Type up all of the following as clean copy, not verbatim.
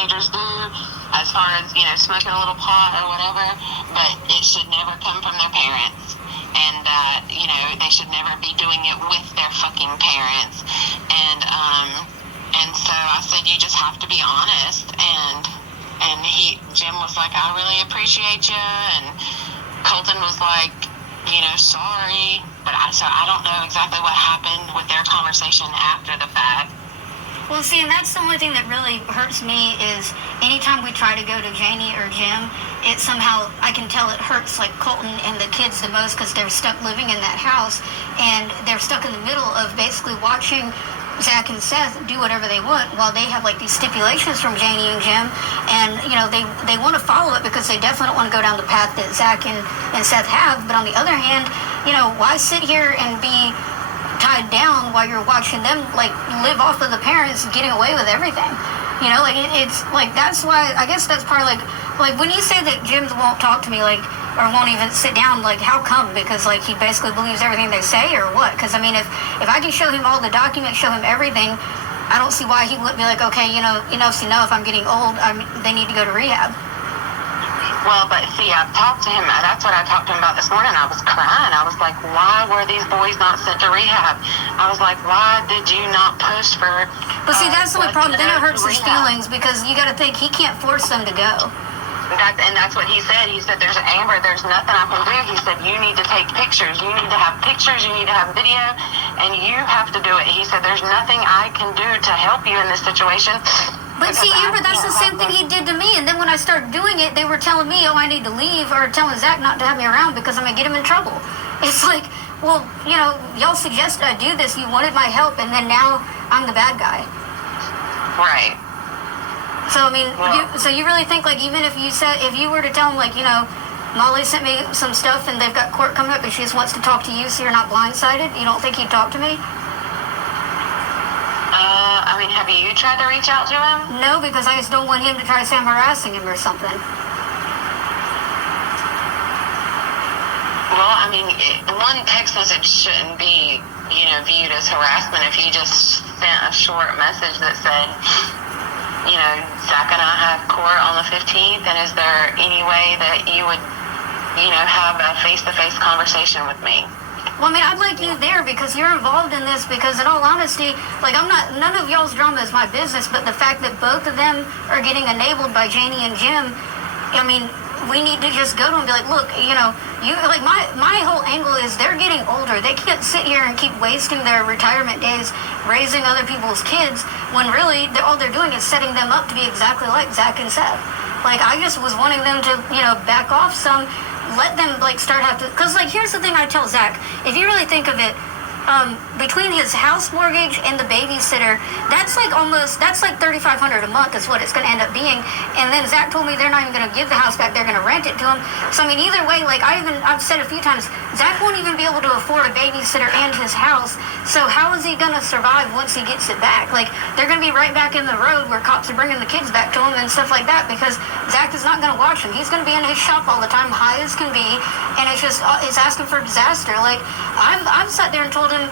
teenagers do, as far as, smoking a little pot or whatever, but it should never come from their parents. And, they should never be doing it with their fucking parents. And so I said, you just have to be honest. And Jim was like, I really appreciate you. And Colton was like, sorry. But so I don't know exactly what happened with their conversation after the fact. Well, see, and that's the only thing that really hurts me is anytime we try to go to Janie or Jim, it somehow, I can tell it hurts like Colton and the kids the most because they're stuck living in that house and they're stuck in the middle of basically watching Zach and Seth do whatever they want while they have like these stipulations from Janie and Jim, and they want to follow it because they definitely don't want to go down the path that Zach and Seth have. But on the other hand, why sit here and be tied down while you're watching them like live off of the parents getting away with everything? It's like, that's why I guess that's part of like when you say that Jim won't talk to me or won't even sit down, how come? Because he basically believes everything they say, or what? Because I mean, if I can show him all the documents, show him everything, I don't see why he wouldn't be like, okay, enough's enough, I'm getting old, they need to go to rehab. Well, but see, I've talked to him. That's what I talked to him about this morning. I was crying. I was like, why were these boys not sent to rehab? I was like, why did you not push for... But see, that's the only problem. Then it hurts his feelings because you got to think he can't force them to go. And that's what he said. He said, there's Amber, there's nothing I can do. He said, you need to take pictures. You need to have pictures. You need to have video. And you have to do it. He said, there's nothing I can do to help you in this situation. But see, Amber, that's the same thing he did to me. And then when I started doing it, they were telling me, I need to leave, or telling Zach not to have me around because I'm going to get him in trouble. It's like, well, y'all suggested I do this. You wanted my help, and then now I'm the bad guy. Right. So, I mean, you really think, even if you were to tell him, Molly sent me some stuff and they've got court coming up and she just wants to talk to you so you're not blindsided, you don't think he'd talk to me? Have you tried to reach out to him? No, because I just don't want him to try to say I'm harassing him or something. Well, one text message shouldn't be, viewed as harassment if you just sent a short message that said, Zach and I have court on the 15th, and is there any way that you would, have a face-to-face conversation with me? Well, I'd like you there because you're involved in this, because in all honesty, none of y'all's drama is my business, but the fact that both of them are getting enabled by Janie and Jim, we need to just go to them and be like, look, my whole angle is they're getting older. They can't sit here and keep wasting their retirement days raising other people's kids when really all they're doing is setting them up to be exactly like Zach and Seth. I just was wanting them to, back off some, let them, start have to, because, here's the thing I tell Zach, if you really think of it, between his house mortgage and the babysitter, that's like $3,500 a month is what it's going to end up being. And then Zach told me they're not even going to give the house back, they're going to rent it to him. So either way, I've said a few times, Zach won't even be able to afford a babysitter and his house. So how is he going to survive once he gets it back? They're going to be right back in the road where cops are bringing the kids back to him and stuff like that, because Zach is not going to watch him. He's going to be in his shop all the time, high as can be, and it's asking for disaster. I've sat there and told him,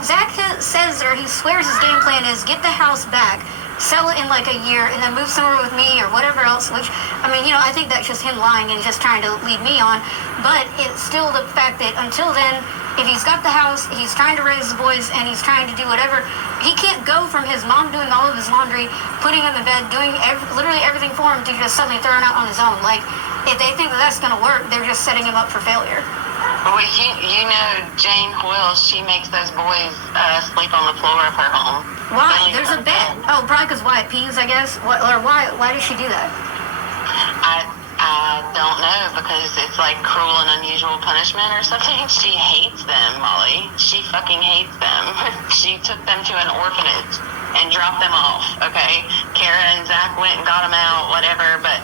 Zach says, or he swears his game plan is get the house back, sell it in a year, and then move somewhere with me or whatever else, which, I think that's just him lying and just trying to lead me on. But it's still the fact that until then, if he's got the house, he's trying to raise the boys, and he's trying to do whatever, he can't go from his mom doing all of his laundry, putting him in bed, doing literally everything for him, to just suddenly throw him out on his own. If they think that that's going to work, they're just setting him up for failure. Well, Jane Hoyle, she makes those boys sleep on the floor of her home. Why? There's a bed. Oh, probably because Wyatt pees, I guess. Why does she do that? I don't know, because it's cruel and unusual punishment or something. She hates them, Molly. She fucking hates them. She took them to an orphanage and dropped them off, okay? Kara and Zach went and got them out, whatever, but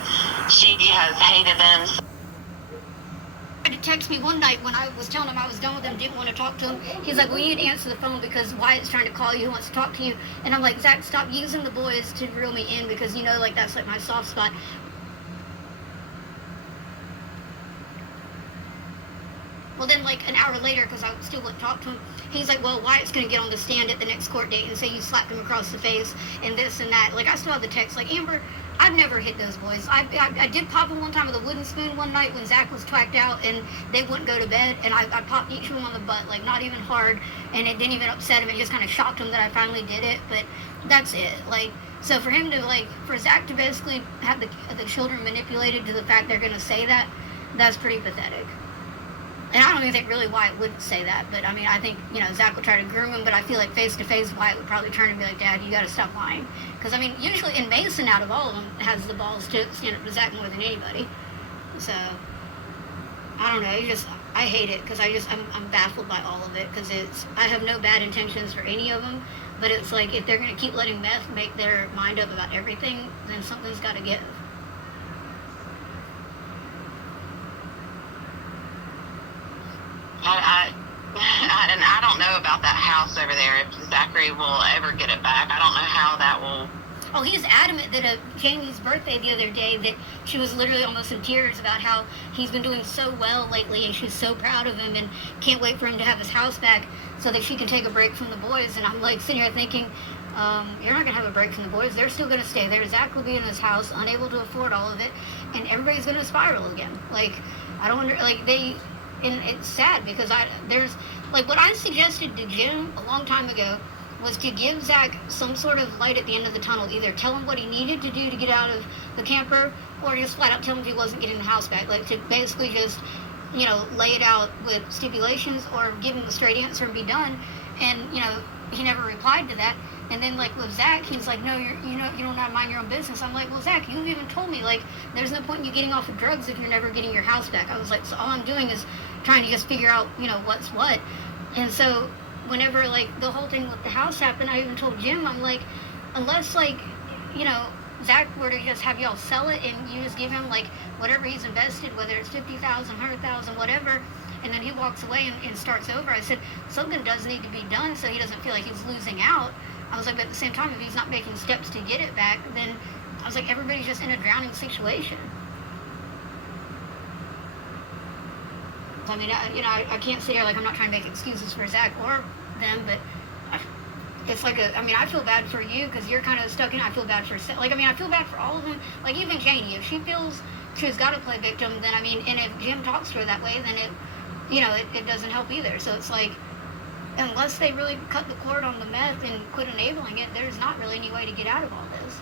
she has hated them. He texted me one night when I was telling him I was done with him, didn't want to talk to him. He's like, well, you need to answer the phone because Wyatt's trying to call you, he wants to talk to you. And I'm like, Zach, stop using the boys to reel me in, because that's my soft spot. Well, then, like, an hour later, because I still wouldn't talk to him, he's like, well, Wyatt's going to get on the stand at the next court date and say you slapped him across the face and this and that. Like, I still have the text. Like, Amber, I've never hit those boys. I did pop them one time with a wooden spoon one night when Zach was twacked out and they wouldn't go to bed. And I popped each of them on the butt, like, not even hard. And it didn't even upset him. It just kind of shocked him that I finally did it. But that's it. Like, so for him to, like, for Zach to basically have the children manipulated to the fact they're going to say that, that's pretty pathetic. And I don't even think really Wyatt would say that, but I mean, I think, you know, Zach would try to groom him, but I feel like face-to-face Wyatt would probably turn and be like, Dad, you got to stop lying. Because, I mean, usually, and Mason out of all of them has the balls to stand up to Zach more than anybody. So, I don't know, I hate it, because I'm baffled by all of it, because I have no bad intentions for any of them, but it's like, if they're going to keep letting meth make their mind up about everything, then something's got to give. I don't know about that house over there, if Zachary will ever get it back. I don't know how that will. Oh, he's adamant that Jamie's birthday the other day, that she was literally almost in tears about how he's been doing so well lately and she's so proud of him and can't wait for him to have his house back so that she can take a break from the boys. And I'm like sitting here thinking, you're not going to have a break from the boys. They're still going to stay there. Zach will be in his house, unable to afford all of it, and everybody's going to spiral again. Like, I don't wonder, like, and it's sad because there's, like, what I suggested to Jim a long time ago was to give Zach some sort of light at the end of the tunnel. Either tell him what he needed to do to get out of the camper, or just flat out tell him he wasn't getting the house back. Like, to basically just, you know, lay it out with stipulations, or give him the straight answer and be done. And, you know, he never replied to that. And then, like, with Zach, he's like, no, you don't know how to mind your own business. I'm like, well, Zach, you've even told me, like, there's no point in you getting off of drugs if you're never getting your house back. I was like, so all I'm doing is trying to just figure out, you know, what's what. And so whenever, like, the whole thing with the house happened, I even told Jim, I'm like, unless, like, you know, Zach were to just have y'all sell it and you just give him, like, whatever he's invested, whether it's $50,000, $100,000, whatever, and then he walks away and starts over. I said, something does need to be done so he doesn't feel like he's losing out. I was like, but at the same time, if he's not making steps to get it back, then I was like, everybody's just in a drowning situation. I mean, I can't sit here like I'm not trying to make excuses for Zach or them, but it's like I feel bad for you because you're kind of stuck in. I feel bad for, like, I feel bad for all of them. Like, even Janie, if she feels she's got to play victim, then and if Jim talks to her that way, then it doesn't help either. So it's like, unless they really cut the cord on the meth and quit enabling it, there's not really any way to get out of all this.